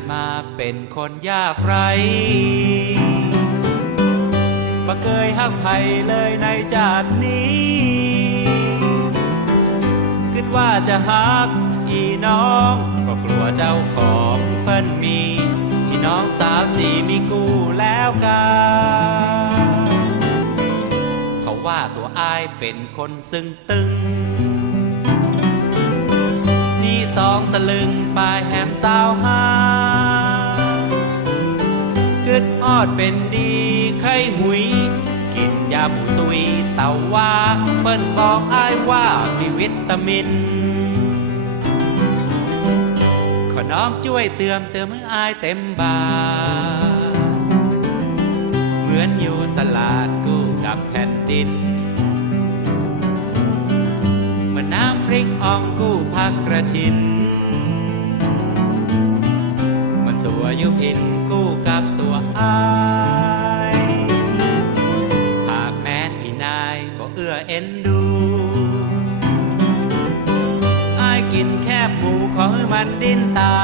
ดมาเป็นคนยากไรบ่เคยหักไผเลยในจาตินี้คิดว่าจะหักอีน้อง ก็กลัวเจ้าของเพิ่นมีพี่น้องสาวจีมีกู้แล้วกันเขาว่าตัวอายเป็นคนซึ่งตึง นี่สองสลึงปลายแหมสาวห้า ออดเป็นดีไข้หุย กินยาหมูตุยเต่าว่าเปิ้นบอกอายว่ามีวิตามิน ขอน้องช่วยเติมเติมให้อายเต็มบาเหมือนอยู่สลาดกู้กับแผ่นดินเหมือนน้ำพริกอ่องกู้พักกระถินมันตัวยุพินกู้กับ อายหากแม้นพี่นายบอกเอื้อเอ็นดูอายกินแคบหมูขอให้มันดิ้นตา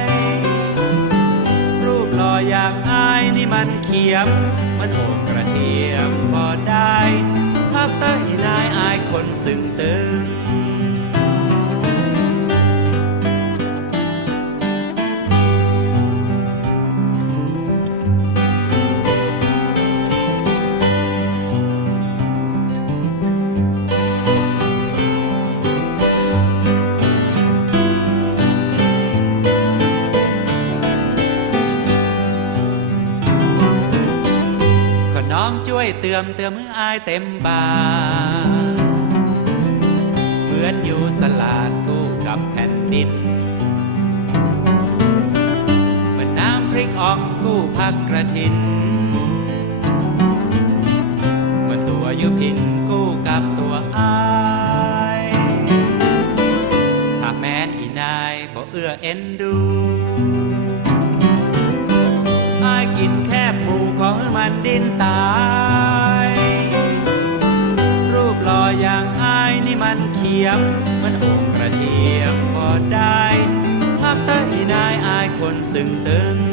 ย รูปหล่ออย่างอายนี่มันเขียม มันโหดกระเทียมพอได้พักใต้นายอายคนซึ่งตึง องช่วยเติมเติมมืออายเต็มบาเหมือนอยู่สลาดกู้กับแผ่นดินเหมือนน้ำพริกอ่องกู้พักกระถินเหมือนตัวยุพินกู้กับตัวอายหากแม้นอีนายบ่เอื้อเอ็นดู กินแคบหมูของมันดิ้นตาย รูปหล่ออย่างอายนี่มันเขียมมันองกระเทียมพอได้ภาคใต้นายอายคนซึ่งตึง